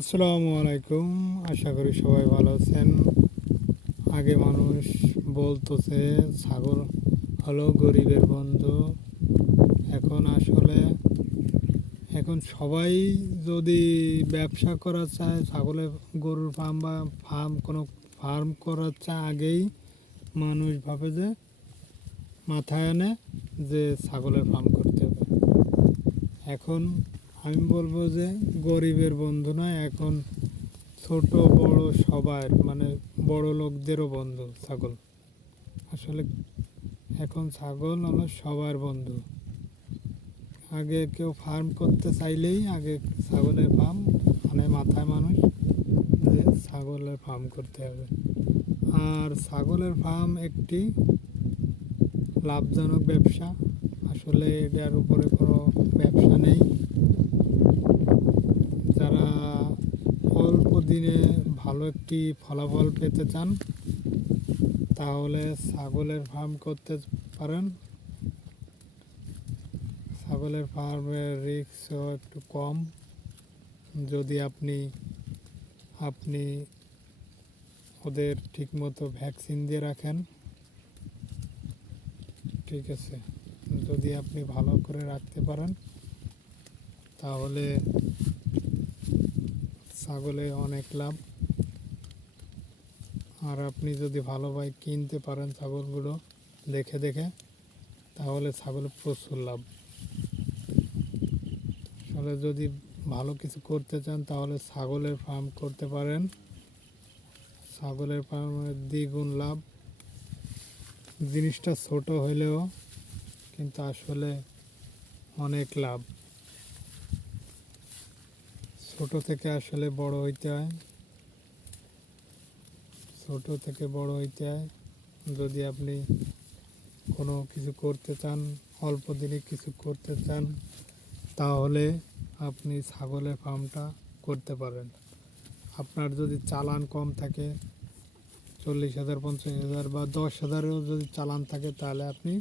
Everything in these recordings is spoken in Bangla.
আসসালামু আলাইকুম। আশা করি সবাই ভালো আছেন। আগে মানুষ বলতেছে ছাগল হলো গরিবের বন্ধু। এখন আসলে এখন সবাই যদি ব্যবসা করা চায়, ছাগলের গরুর ফার্ম বা কোনো ফার্ম করার চায়, আগেই মানুষ ভাবে যে মাথায় আনে যে ছাগলের ফার্ম করতে হবে। এখন আমি বলবো যে গরিবের বন্ধু নয়, এখন ছোট বড় সবার বড় লোকদেরও বন্ধু ছাগল। আসলে এখন ছাগল হলো সবার বন্ধু। আগে কেউ ফার্ম করতে চাইলেই আগে ছাগলের ফার্ম মাথায় মানুষ যে ছাগলের ফার্ম করতে হবে। আর ছাগলের ফার্ম একটি লাভজনক ব্যবসা। আসলে এটার উপরে কোনো ব্যবসা নেই। যারা অল্প দিনে ভালো একটি ফলাফল পেতে চান তাহলে ছাগলের ফার্ম করতে পারেন। ছাগলের ফার্মের রিস্কও একটু কম যদি আপনি ওদের ঠিকমতো ভ্যাকসিন দিয়ে রাখেন। ঠিক আছে, যদি আপনি ভালো করে রাখতে পারেন তাহলে ছাগলে অনেক লাভ। আর আপনি যদি ভালোভাবে কিনতে পারেন ছাগলগুলো দেখে দেখে, তাহলে ছাগলের প্রচুর লাভ। আসলে যদি ভালো কিছু করতে চান তাহলে ছাগলের ফার্ম করতে পারেন। ছাগলের ফার্মের দ্বিগুণ লাভ। জিনিসটা ছোট হলেও কিন্তু আসলে অনেক লাভ। ছোট থেকে আসলে বড় হইতে হয়। ছোট থেকে বড় হইতে হয়। যদি আপনি কোনো কিছু করতে চান, অল্প দিনে কিছু করতে চান, তাহলে আপনি ছাগলের ফার্মটা করতে পারেন। আপনার যদি চালান কম থাকে, 40,000, 50,000 বা 10,000-এও যদি চালান থাকে, তাহলে আপনি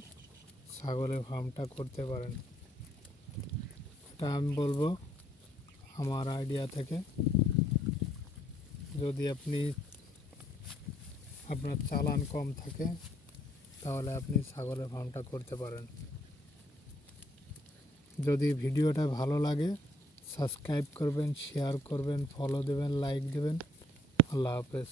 ছাগলের ফার্মটা করতে পারেন। এটা আমি বলবো আমার আইডিয়া থেকে। যদি আপনার চালান কম থাকে তাহলে আপনি ছাগলের ফার্মটা করতে পারেন। যদি ভিডিওটা ভালো লাগে সাবস্ক্রাইব করবেন, শেয়ার করবেন, ফলো দেবেন, লাইক দেবেন। আল্লাহ হাফেজ।